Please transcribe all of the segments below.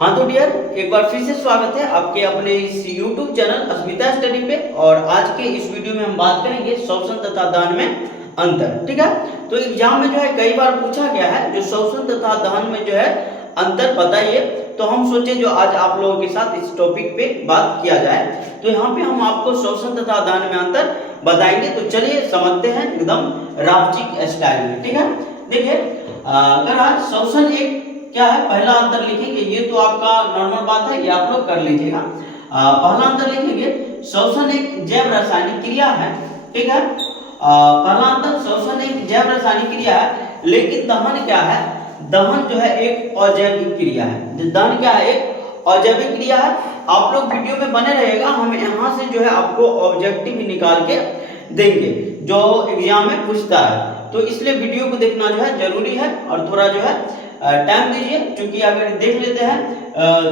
हाँ तो डियर, एक बार फिर से स्वागत है आपके अपने इस YouTube चैनल अस्मिता स्टडी पे। और आज के इस वीडियो में हम बात करेंगे शोषण तथा दहन में अंतर। ठीक है, तो एग्जाम में जो है कई बार पूछा गया है जो शोषण तथा दहन में जो है अंतर बताइए। तो हम सोचे जो आज आप लोगों के साथ इस टॉपिक पे बात किया जाए। तो यहाँ पे हम आपको शोषण तथा दहन में अंतर बताएंगे। तो चलिए समझते हैं एकदम रावचिक स्टाइल में। ठीक है, देखिए अगर आज शोषण एक क्या है, पहला अंतर लिखेंगे। ये तो आपका नॉर्मल बात है, ये आप लोग कर लीजिएगा। पहला अंतर लिखेंगे, शोषण एक जैव रासायनिक क्रिया है। ठीक है, पहला अंतर, शोषण एक जैव रासायनिक क्रिया है, लेकिन दहन क्या है, दहन जो है एक अजैविक क्रिया है। दहन क्या है, एक अजैविक क्रिया है। आप लोग वीडियो में बने रहिएगा, हम यहाँ से जो है आपको ऑब्जेक्टिव निकाल के देंगे जो एग्जाम में पूछता है। तो इसलिए वीडियो को देखना जो है जरूरी है और थोड़ा जो है टाइम दीजिए, क्योंकि अगर देख लेते हैं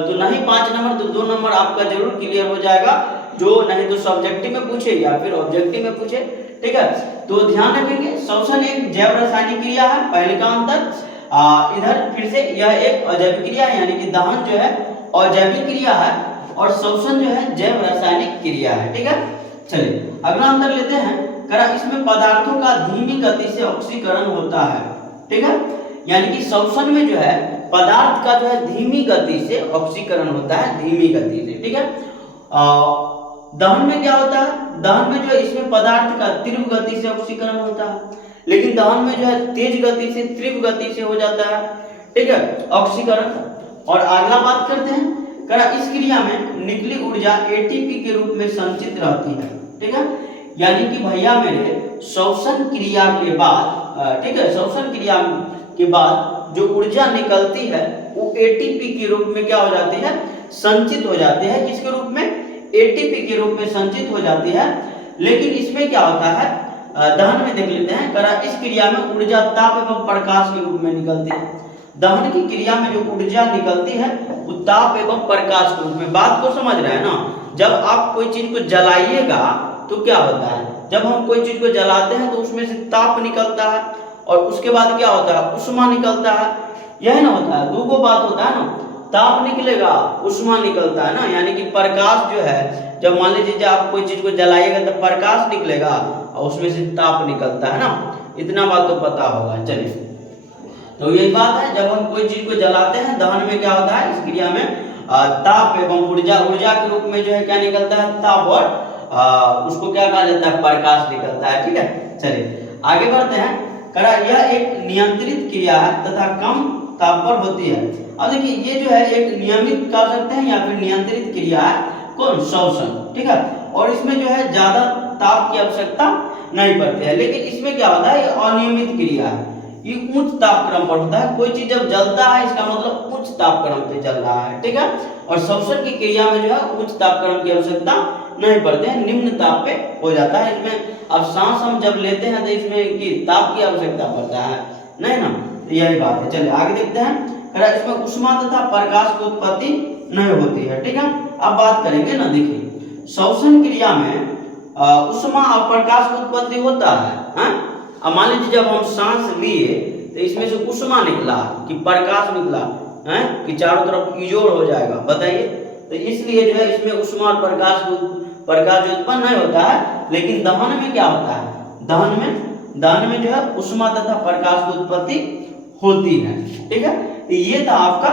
तो नहीं 5 नंबर तो 2 नंबर आपका जरूर क्लियर हो जाएगा। जो नहीं तो सब्जेक्टिव में पूछे या फिर ऑब्जेक्टिव में पूछे। ठीक है, तो ध्यान रखेंगे, शोषण एक जैव रासायनिक क्रिया है, पहले का अंतर। इधर फिर से यह एक अजैविक क्रिया है, यानी कि दहन जो है अजैविक क्रिया है और शोषण जो है जैव रासायनिक क्रिया है। ठीक है, चलिए अगला अंतर लेते हैं। करा इसमें पदार्थों का धीमी गति से ऑक्सीकरण होता है। ठीक है, यानी कि शोषण में जो है पदार्थ का जो है धीमी गति से ऑक्सीकरण होता है, धीमी गति से। ठीक है, दहन में क्या होता है, दहन में जो है इसमें पदार्थ का तीव्र गति से ऑक्सीकरण होता है, लेकिन दहन में जो है तेज गति से, तीव्र गति से हो जाता है। ठीक है, ऑक्सीकरण। और अगला बात करते हैं, करा इस क्रिया में निकली ऊर्जा एटीपी के रूप में संचित रहती है। ठीक है, यानी कि भैया मेरे शोषण क्रिया के बाद, ठीक है, शोषण क्रिया के बाद जो ऊर्जा निकलती है वो एटीपी के रूप में क्या हो जाती है, संचित हो जाती है। किसके रूप में, एटीपी के रूप में संचित हो जाती है। लेकिन इसमें क्या होता है, दहन में देख लेते हैं। करा इस क्रिया में ऊर्जा ताप एवं प्रकाश के रूप में निकलती है। दहन की क्रिया में जो ऊर्जा निकलती है वो ताप एवं प्रकाश के रूप में। बात को समझ रहे हैं ना, जब आप कोई चीज को जलाइएगा तो क्या होता है, जब हम कोई चीज को जलाते हैं तो उसमें से ताप निकलता है और उसके बाद क्या होता है, उष्मा निकलता है। यही ना होता है, दो बात होता है ना, ताप निकलेगा, उष्मा निकलता है ना। यानी कि प्रकाश जो है, जब मान लीजिए आप कोई चीज को जलाइएगा तो प्रकाश निकलेगा और उसमें से ताप निकलता है ना। इतना बात तो पता होगा। चलिए, तो यही बात है, जब हम कोई चीज को जलाते हैं दहन में क्या होता है, इस क्रिया में ताप एवं ऊर्जा, ऊर्जा के रूप में जो है क्या निकलता है, ताप, और उसको क्या कहा जाता है, प्रकाश निकलता है। ठीक है, चलिए आगे बढ़ते हैं। करा यह एक नियंत्रित क्रिया है तथा कम ताप पर होती है। अब देखिए ये जो है एक नियमित कर सकते हैं या फिर नियंत्रित क्रिया है, कौन, शोषण। ठीक है, और इसमें जो है ज्यादा ताप की आवश्यकता नहीं पड़ती है। लेकिन इसमें क्या होता है, ये अनियमित क्रिया है, ये उच्च तापक्रम पर होता है। कोई चीज जब जलता है इसका मतलब उच्च तापक्रम पे चल रहा है। ठीक है, और शोषण की क्रिया में जो है उच्च तापक्रम की आवश्यकता नहीं पड़ते हैं, निम्न ताप पे हो जाता है। इसमें अब सांस हम जब लेते हैं तो इसमें की ताप की आवश्यकता पड़ता है नहीं ना, तो यही बात है। चलिए आगे देखते हैं। इसमें उष्मा तथा प्रकाश की उत्पत्ति नहीं होती है। ठीक है, अब बात करेंगे ना, देखिए शोषण क्रिया में उष्मा और प्रकाश की उत्पत्ति होता है। अब मान लीजिए जब हम सांस लिए तो इसमें से उष्मा निकला कि प्रकाश निकला है कि चारों तरफ इजोर हो जाएगा, बताइए। तो इसलिए जो है इसमें उष्मा और प्रकाश जो उत्पन्न नहीं होता है। लेकिन दहन में क्या होता है, दहन में जो है उष्मा तथा प्रकाश की उत्पत्ति होती है। ठीक है, ये था आपका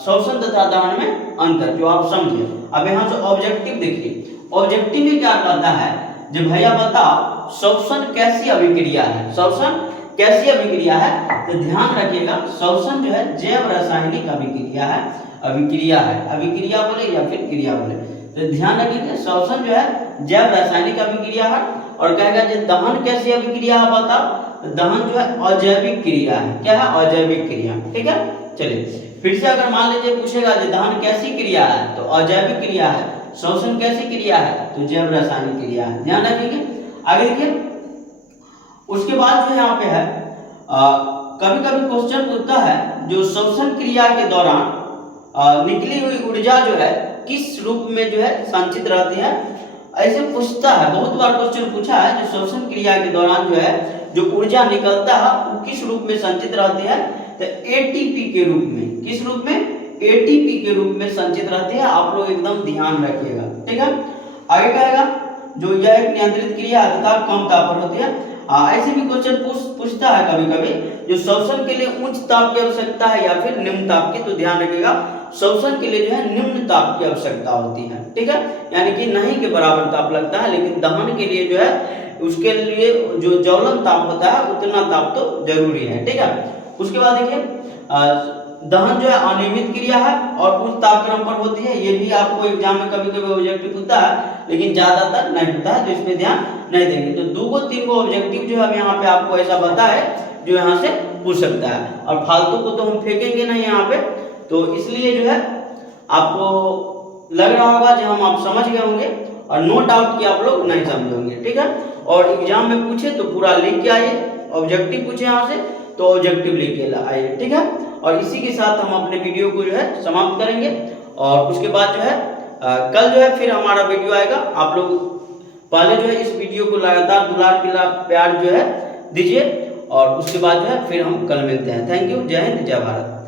शोषण तथा दहन में अंतर, जो आप समझिए। अब यहाँ से ऑब्जेक्टिव देखिए, ऑब्जेक्टिव में क्या कहता है, जब भैया बताओ शोषण कैसी अभिक्रिया है, शोषण कैसी अभिक्रिया है, तो ध्यान रखिएगा शोषण जो है जैव रासायनिक अभिक्रिया है। अभिक्रिया बोले या फिर क्रिया बोले, तो ध्यान रखिएगा शोषण जो है जैव रासायनिक अभिक्रिया है। और कहेगा जो दहन कैसी अभिक्रिया है बताओ, तो दहन जो है अजैविक क्रिया है। क्या है, अजैविक क्रिया। ठीक है, चलिए फिर से अगर मान लीजिए पूछेगा जो दहन कैसी क्रिया है, तो अजैविक क्रिया है। शोषण कैसी क्रिया है, तो जैव रासायनिक क्रिया है। ध्यान रखिएगा। आगे देखिए, उसके बाद जो यहाँ पे है कभी कभी क्वेश्चन पूछता है जो शोषण क्रिया के दौरान निकली हुई ऊर्जा जो है किस रूप में जो है संचित रहती है, ऐसे पूछता है। बहुत बार क्वेश्चन पूछा है जो शोषण क्रिया के दौरान जो है जो ऊर्जा निकलता है वो किस रूप में संचित रहती है, तो एटीपी के रूप में। किस रूप में, एटीपी के रूप में संचित रहती है, आप लोग एकदम ध्यान रखिएगा। ठीक है, आगे कहेगा जो यह एक नियंत्रित क्रिया तथा कम ताप पर होती है। ऐसे भी क्वेश्चन पूछता है कभी कभी, जो शोषण के लिए उच्च ताप की आवश्यकता है या फिर निम्न ताप की, तो ध्यान रखिएगा शोषण के लिए जो है निम्न ताप की आवश्यकता होती है। ठीक है, यानी कि नहीं के बराबर ताप लगता है, लेकिन दहन के लिए जो है उसके लिए जो ज्वलन ताप होता है उतना ताप तो जरूरी है। ठीक है, उसके बाद देखिए दहन जो है अनियमित क्रिया है और उच्च तापक्रम पर होती है। ये भी आपको एग्जाम में कभी कभी ऑब्जेक्टिव होता है, लेकिन ज्यादातर नहीं होता है, तो इसमें ध्यान नहीं देंगे। तो 2-3 ऑब्जेक्टिव जो है यहाँ पे आपको ऐसा बता है जो यहाँ से पूछ सकता है, और फालतू को तो हम फेंकेंगे नहीं यहाँ पे, तो इसलिए जो है आपको लग रहा होगा जो हम आप समझ गए होंगे, और नो डाउट कि आप लोग नहीं समझे होंगे। ठीक है, और एग्जाम में पूछे तो पूरा लिख के आइए, ऑब्जेक्टिव पूछे यहाँ से तो ऑब्जेक्टिव लिख के आइए। ठीक है, और इसी के साथ हम अपने वीडियो को जो है समाप्त करेंगे, और उसके बाद जो है कल जो है फिर हमारा वीडियो आएगा। आप लोग पहले जो है इस वीडियो को लगातार दुलार प्यार जो है दीजिए, और उसके बाद जो है फिर हम कल मिलते हैं। थैंक यू, जय हिंद, जय भारत।